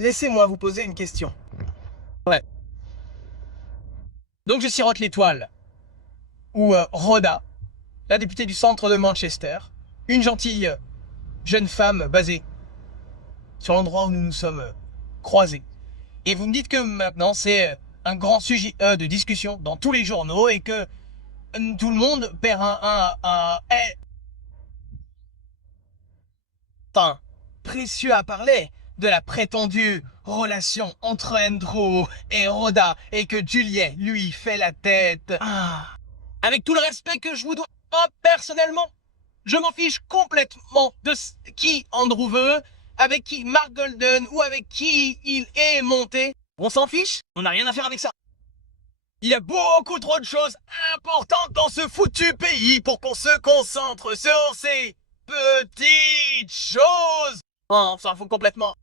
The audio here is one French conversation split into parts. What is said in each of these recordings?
Laissez-moi vous poser une question. Ouais. Donc je sirote l'étoile. Ou Rhoda, la députée du centre de Manchester, une gentille jeune femme basée sur l'endroit où nous nous sommes croisés. Et vous me dites que maintenant c'est un grand sujet de discussion dans tous les journaux et que tout le monde perd temps précieux à parler de la prétendue relation entre Andrew et Rhoda et que Julien lui fait la tête. Avec tout le respect que je vous dois, personnellement, je m'en fiche complètement de qui Andrew veut, avec qui Mark Golden ou avec qui il est monté. On s'en fiche, on n'a rien à faire avec ça. Il y a beaucoup trop de choses importantes dans ce foutu pays pour qu'on se concentre sur ces petites choses. On s'en fout complètement.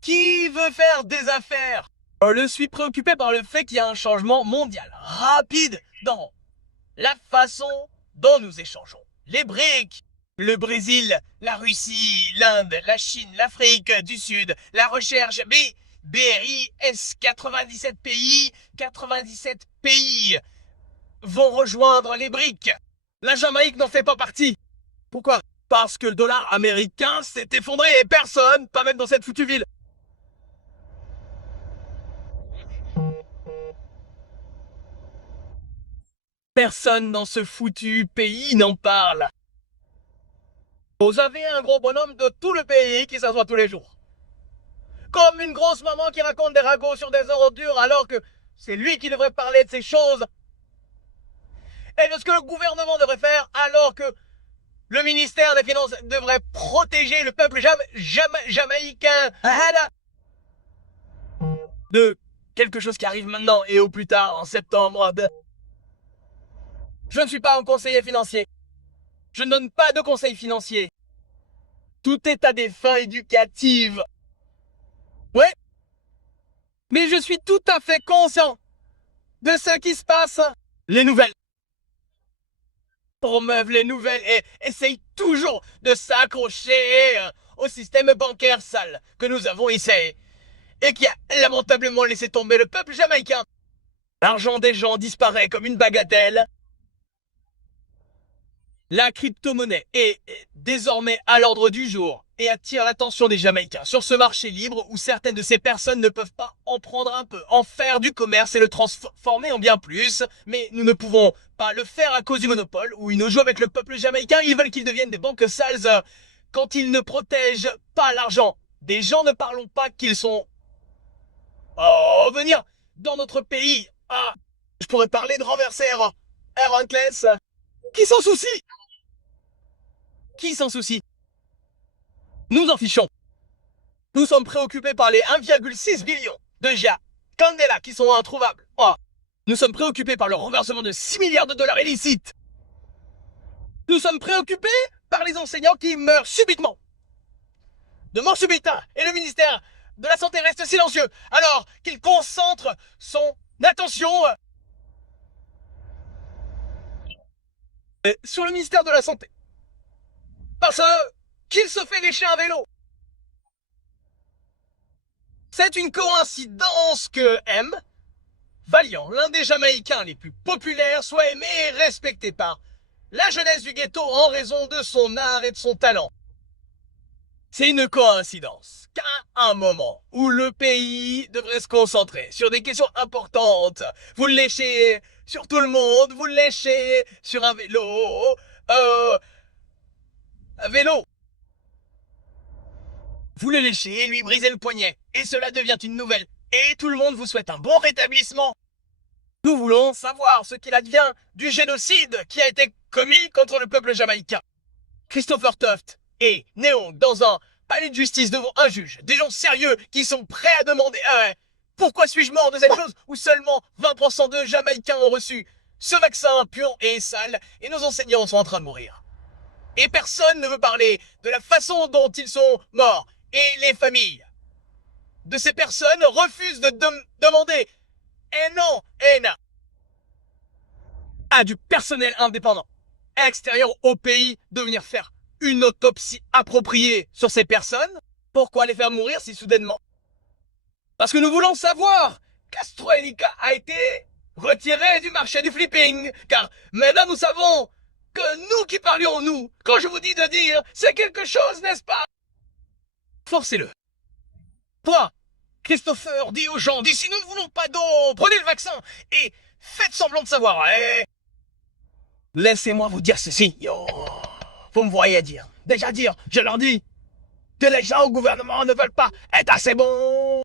Qui veut faire des affaires? Je suis préoccupé par le fait qu'il y a un changement mondial rapide dans la façon dont nous échangeons. Les BRICS, le Brésil, la Russie, l'Inde, la Chine, l'Afrique du Sud, la recherche, BRIS, 97 pays vont rejoindre les BRICS. La Jamaïque n'en fait pas partie. Pourquoi? Parce que le dollar américain s'est effondré et personne, pas même dans cette foutue ville. Personne dans ce foutu pays n'en parle. Vous avez un gros bonhomme de tout le pays qui s'assoit tous les jours. Comme une grosse maman qui raconte des ragots sur des ordures alors que c'est lui qui devrait parler de ces choses. Et de ce que le gouvernement devrait faire alors que le ministère des Finances devrait protéger le peuple jamaïcain de quelque chose qui arrive maintenant et au plus tard en septembre. Je ne suis pas un conseiller financier. Je ne donne pas de conseils financiers. Tout est à des fins éducatives. Ouais. Mais je suis tout à fait conscient de ce qui se passe. Les nouvelles. Promeuvent les nouvelles et essayent toujours de s'accrocher au système bancaire sale que nous avons ici et qui a lamentablement laissé tomber le peuple jamaïcain. L'argent des gens disparaît comme une bagatelle. La crypto-monnaie est désormais à l'ordre du jour et attire l'attention des Jamaïcains sur ce marché libre où certaines de ces personnes ne peuvent pas en prendre un peu, en faire du commerce et le transformer en bien plus. Mais nous ne pouvons pas le faire à cause du monopole où ils nous jouent avec le peuple jamaïcain. Ils veulent qu'ils deviennent des banques sales quand ils ne protègent pas l'argent des gens. Ne parlons pas qu'ils sont venir dans notre pays. Je pourrais parler de renverser Aaron Kless. Qui s'en soucie? Qui s'en soucie? Nous en fichons. Nous sommes préoccupés par les 1,6 billion de Jia Candela qui sont introuvables. Nous sommes préoccupés par le renversement de 6 milliards de dollars illicites. Nous sommes préoccupés par les enseignants qui meurent subitement. De mort subite. Et le ministère de la Santé reste silencieux alors qu'il concentre son attention sur le ministère de la Santé. Parce qu'il se fait lécher un vélo. C'est une coïncidence que M, Valiant, l'un des Jamaïcains les plus populaires, soit aimé et respecté par la jeunesse du ghetto en raison de son art et de son talent. C'est une coïncidence qu'à un moment où le pays devrait se concentrer sur des questions importantes, vous le léchez sur tout le monde, vous le léchez sur un vélo, vous le léchez et lui brisez le poignet, et cela devient une nouvelle, et tout le monde vous souhaite un bon rétablissement. Nous voulons savoir ce qu'il advient du génocide qui a été commis contre le peuple jamaïcain. Christopher Tuft et Néon dans un palais de justice devant un juge, des gens sérieux qui sont prêts à demander pourquoi suis-je mort de cette chose où seulement 20% de Jamaïcains ont reçu ce vaccin pur et sale et nos enseignants sont en train de mourir. Et personne ne veut parler de la façon dont ils sont morts et les familles de ces personnes refusent de demander à du personnel indépendant extérieur au pays de venir faire une autopsie appropriée sur ces personnes. Pourquoi les faire mourir si soudainement Parce que nous voulons savoir qu'Astro Elica a été retiré du marché du flipping. Car maintenant nous savons que nous qui parlions, nous, quand je vous dis de dire, c'est quelque chose, n'est-ce pas? Forcez-le. Toi, Christopher, dis aux gens, d'ici nous ne voulons pas d'eau, prenez le vaccin et faites semblant de savoir. Laissez-moi vous dire ceci. Yo. Vous me voyez dire. Déjà dire, je leur dis que les gens au gouvernement ne veulent pas être assez bons.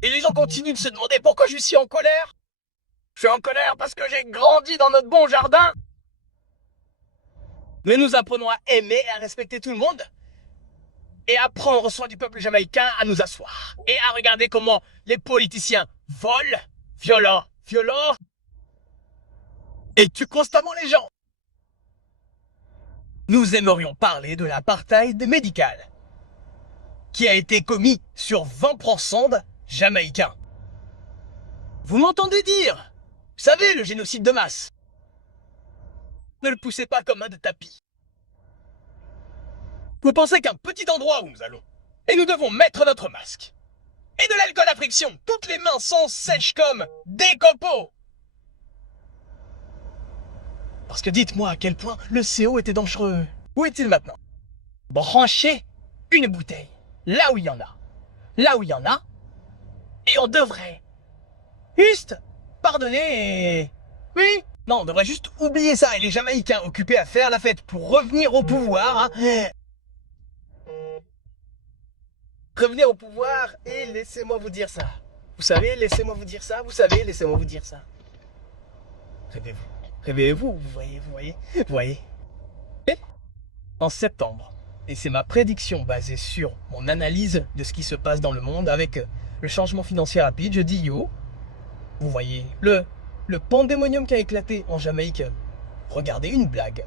Et les gens continuent de se demander pourquoi je suis si en colère. Je suis en colère parce que j'ai grandi dans notre bon jardin. Mais nous apprenons à aimer et à respecter tout le monde. Et à prendre soin du peuple jamaïcain, à nous asseoir. Et à regarder comment les politiciens volent, violent, et tuent constamment les gens. Nous aimerions parler de l'apartheid médical, qui a été commis sur 20% de Jamaïcains. Vous m'entendez dire? Vous savez, le génocide de masse. Ne le poussez pas comme un de tapis. Vous pensez qu'un petit endroit où nous allons, et nous devons mettre notre masque, et de l'alcool à friction, toutes les mains sont sèches comme des copeaux. Parce que dites-moi à quel point le CO était dangereux. Où est-il maintenant? Branchez une bouteille, là où il y en a. Là où il y en a, et on devrait juste pardonner et... Oui. Non, on devrait juste oublier ça et les Jamaïcains occupés à faire la fête pour revenir au pouvoir. Revenir au pouvoir et laissez-moi vous dire ça. Vous savez, laissez-moi vous dire ça. Vous savez, laissez-moi vous dire ça. Rêvez-vous. Réveillez-vous, vous voyez. Et en septembre, et c'est ma prédiction basée sur mon analyse de ce qui se passe dans le monde avec le changement financier rapide, je dis yo, vous voyez, le pandémonium qui a éclaté en Jamaïque, regardez une blague.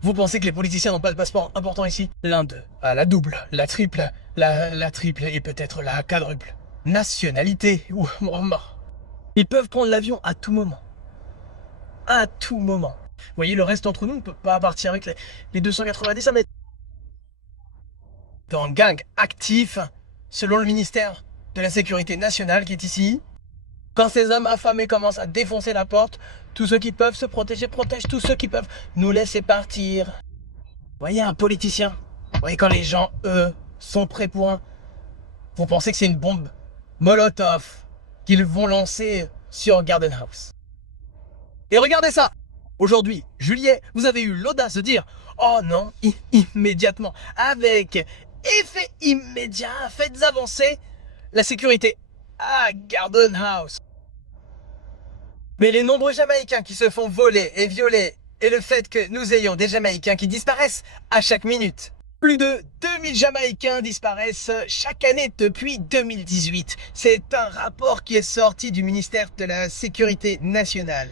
Vous pensez que les politiciens n'ont pas de passeport important ici? L'un d'eux a la double, la triple, la triple et peut-être la quadruple nationalité. Ils peuvent prendre l'avion à tout moment. À tout moment. Vous voyez, le reste d'entre nous ne peut pas partir avec les 290 mètres. Dans gang actif, selon le ministère de la Sécurité nationale qui est ici. Quand ces hommes affamés commencent à défoncer la porte, tous ceux qui peuvent se protéger protègent tous ceux qui peuvent nous laisser partir. Vous voyez un politicien? Vous voyez quand les gens, eux, sont prêts pour un... Vous pensez que c'est une bombe Molotov qu'ils vont lancer sur Garden House. Et regardez ça. Aujourd'hui, Juillet, vous avez eu l'audace de dire « Oh non, immédiatement, avec effet immédiat, faites avancer la sécurité à Garden House. » Mais les nombreux Jamaïcains qui se font voler et violer, et le fait que nous ayons des Jamaïcains qui disparaissent à chaque minute. Plus de 2000 Jamaïcains disparaissent chaque année depuis 2018. C'est un rapport qui est sorti du ministère de la Sécurité nationale.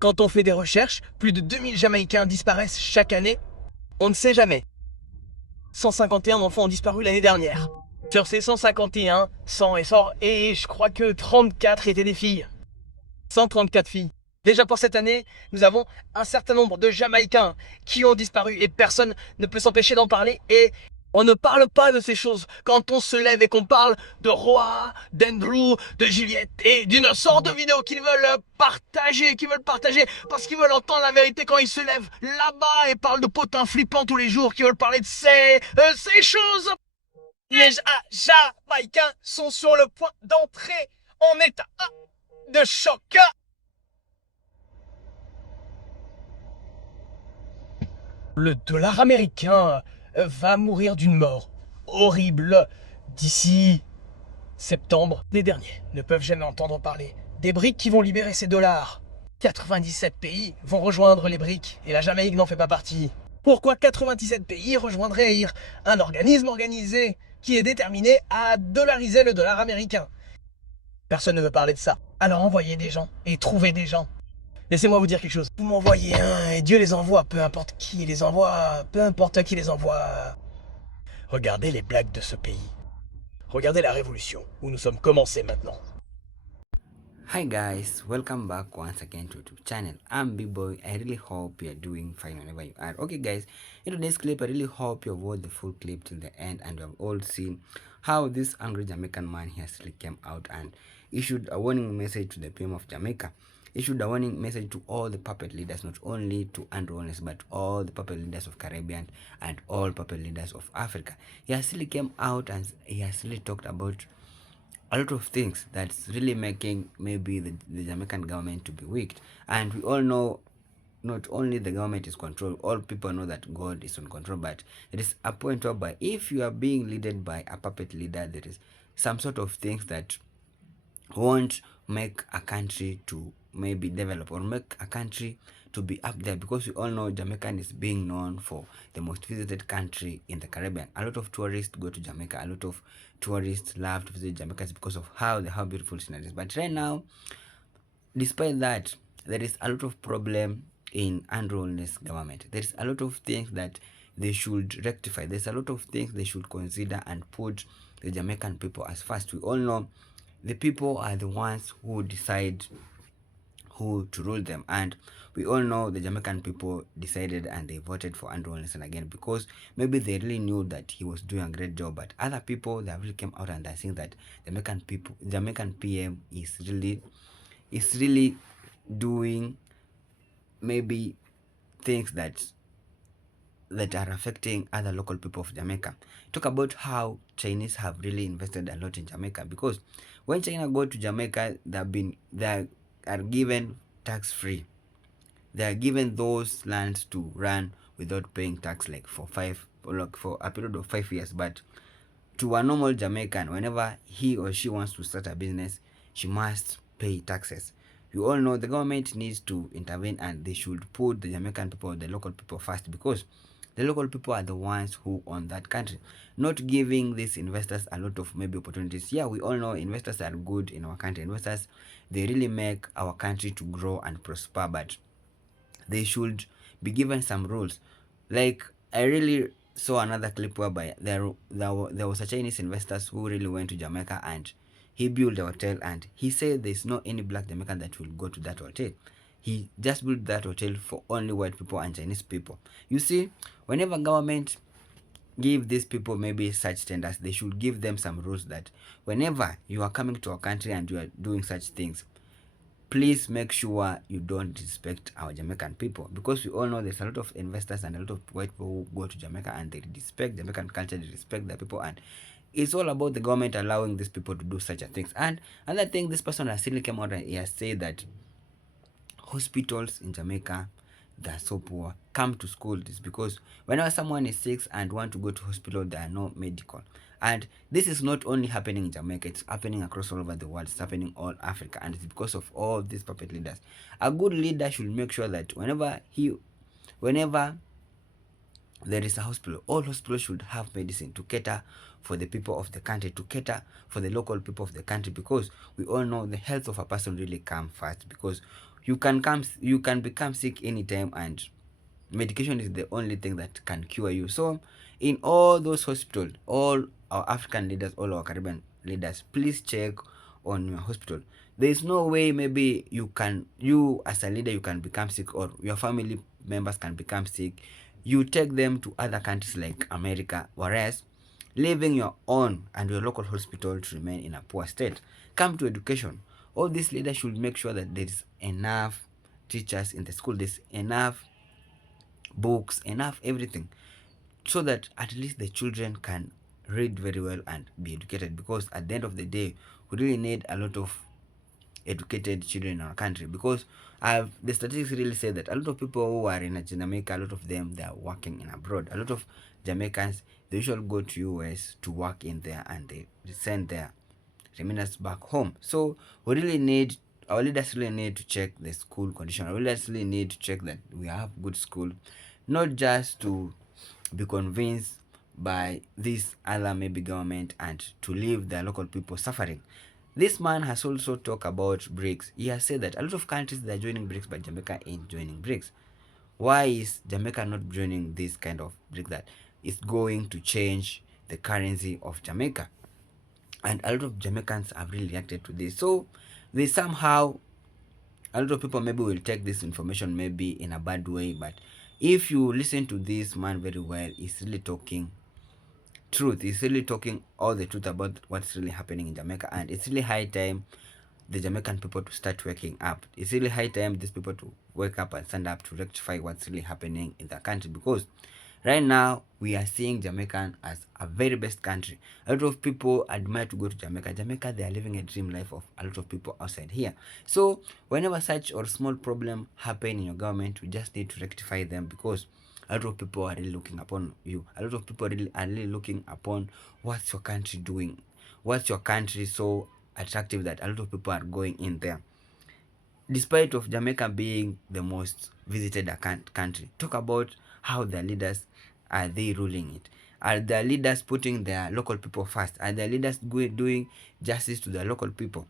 Quand on fait des recherches, plus de 2000 Jamaïcains disparaissent chaque année. On ne sait jamais. 151 enfants ont disparu l'année dernière. Sur ces 151, 100 et je crois que 34 étaient des filles. 134 filles. Déjà pour cette année, nous avons un certain nombre de Jamaïcains qui ont disparu et personne ne peut s'empêcher d'en parler et on ne parle pas de ces choses. Quand on se lève et qu'on parle de Roy, d'Andrew, de Juliette et d'une sorte de vidéo qu'ils veulent partager, parce qu'ils veulent entendre la vérité quand ils se lèvent là-bas et parlent de potins flippants tous les jours, qui veulent parler de ces choses. Les Jamaïcains sont sur le point d'entrer en état de choc. Le dollar américain va mourir d'une mort horrible d'ici septembre. Les derniers ne peuvent jamais entendre parler des BRICS qui vont libérer ces dollars. 97 pays vont rejoindre les BRICS et la Jamaïque n'en fait pas partie. Pourquoi 97 pays rejoindraient un organisme organisé qui est déterminé à dollariser le dollar américain? Personne ne veut parler de ça. Alors envoyez des gens et trouvez des gens. Laissez-moi vous dire quelque chose. Vous m'envoyez un et Dieu les envoie, peu importe qui les envoie, peu importe qui les envoie. Regardez les blagues de ce pays. Regardez la révolution où nous sommes commencés maintenant. Hi guys, welcome back once again to YouTube channel. I'm Big Boy. I really hope you're doing fine whenever you are. Okay guys, in today's clip I really hope you've watched the full clip till the end and you have all seen how this angry Jamaican man here really came out and issued a warning message to the PM of Jamaica. Issued a warning message to all the puppet leaders, not only to Andrew Holness, but all the puppet leaders of Caribbean and all puppet leaders of Africa. He has really came out and he has really talked about a lot of things that's really making maybe the Jamaican government to be weak. And we all know not only the government is controlled, all people know that God is on control, but there is a point whereby if you are being led by a puppet leader, there is some sort of things that won't make a country to maybe develop or make a country to be up there, because we all know Jamaica is being known for the most visited country in the Caribbean. A lot of tourists go to Jamaica. A lot of tourists love to visit Jamaica because of how beautiful it is. But right now, despite that, there is a lot of problem in Andrew's government. There is a lot of things that they should rectify. There's a lot of things they should consider and put the Jamaican people as first. We all know the people are the ones who decide who to rule them, and we all know the Jamaican people decided and they voted for Andrew Wilson again because maybe they really knew that he was doing a great job. But other people, they really came out and they're saying that Jamaican PM is really doing maybe things that are affecting other local people of Jamaica. Talk about how Chinese have really invested a lot in Jamaica, because when China go to Jamaica, they are given tax free. They are given those lands to run without paying tax, like for a period of 5 years. But to a normal Jamaican, whenever he or she wants to start a business, she must pay taxes. You all know the government needs to intervene and they should put the Jamaican people, the local people first, because the local people are the ones who own that country, not giving these investors a lot of maybe opportunities. Yeah, we all know investors are good in our country. Investors, they really make our country to grow and prosper, but they should be given some rules. Like, I really saw another clip whereby there was a Chinese investors who really went to Jamaica and he built a hotel and he said there's no any black Jamaican that will go to that hotel. He just built that hotel for only white people and Chinese people. You see, whenever government give these people maybe such tenders, they should give them some rules that whenever you are coming to our country and you are doing such things, please make sure you don't disrespect our Jamaican people, because we all know there's a lot of investors and a lot of white people who go to Jamaica and they respect Jamaican culture, they respect their people, and it's all about the government allowing these people to do such a things. And another thing, this person has really come out and he has said that hospitals in Jamaica, they're so poor. Come to school. This because whenever someone is sick and want to go to hospital, there are no medical. And this is not only happening in Jamaica, it's happening across all over the world. It's happening all Africa, and it's because of all these puppet leaders. A good leader should make sure that whenever there is a hospital, all hospitals should have medicine to cater for the people of the country, to cater for the local people of the country, because we all know the health of a person really come first, because you can become sick anytime and medication is the only thing that can cure you. So in all those hospitals, all our African leaders, all our Caribbean leaders, please check on your hospital. There is no way maybe you as a leader, you can become sick or your family members can become sick, you take them to other countries like America, whereas leaving your own and your local hospital to remain in a poor state. Come to education. All these leaders should make sure that there is enough teachers in the school, there's enough books, enough everything, so that at least the children can read very well and be educated, because at the end of the day, we really need a lot of educated children in our country, because the statistics really say that a lot of people who are in Jamaica, a lot of them, they are working in abroad. A lot of Jamaicans, they usually go to US to work in there and they send their remainers back home. So we really need, our leaders really need to check the school condition. Our leaders really need to check that we have good school, not just to be convinced by this other maybe government and to leave the local people suffering. This man has also talked about BRICS. He has said that a lot of countries that are joining BRICS, but Jamaica ain't joining BRICS. Why is Jamaica not joining this kind of BRICS that is going to change the currency of Jamaica? And a lot of Jamaicans have really reacted to this. So They somehow, a lot of people maybe will take this information maybe in a bad way, but if you listen to this man very well, he's really talking truth. He's really talking all the truth about what's really happening in Jamaica, and it's really high time the Jamaican people to start waking up. It's really high time these people to wake up and stand up to rectify what's really happening in the country, because right now we are seeing Jamaican as a very best country. A lot of people admire to go to Jamaica. Jamaica, they are living a dream life of a lot of people outside here. So whenever such or small problem happen in your government, we just need to rectify them, because a lot of people are really looking upon you. A lot of people really are really looking upon what's your country doing. What's your country so attractive that a lot of people are going in there, despite of Jamaica being the most visited country. Talk about how the leaders are they ruling it. Are the leaders putting their local people first? Are the leaders doing justice to the local people?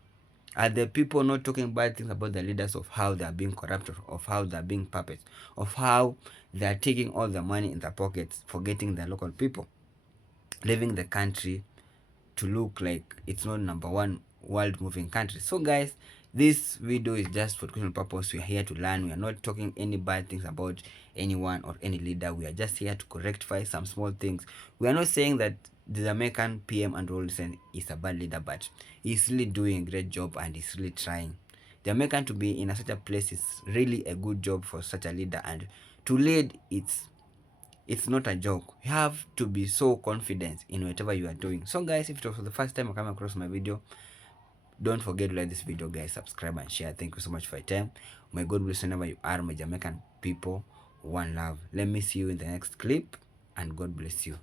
Are the people not talking bad things about the leaders, of how they are being corrupted, of how they are being puppets, of how they are taking all the money in their pockets, forgetting the local people, leaving the country to look like it's not #1 world moving country? So guys, this video is just for educational purpose. We are here to learn. We are not talking any bad things about anyone or any leader. We are just here to rectify some small things. We are not saying that the Jamaican PM Andrew Wilson is a bad leader, but he's really doing a great job and he's really trying. Jamaican to be in such a place is really a good job for such a leader, and to lead, it's not a joke. You have to be so confident in whatever you are doing. So guys, if it was for the first time I come across my video, don't forget to like this video, guys, subscribe and share. Thank you so much for your time. May God bless you whenever you are, my Jamaican people. One love. Let me see you in the next clip, and God bless you.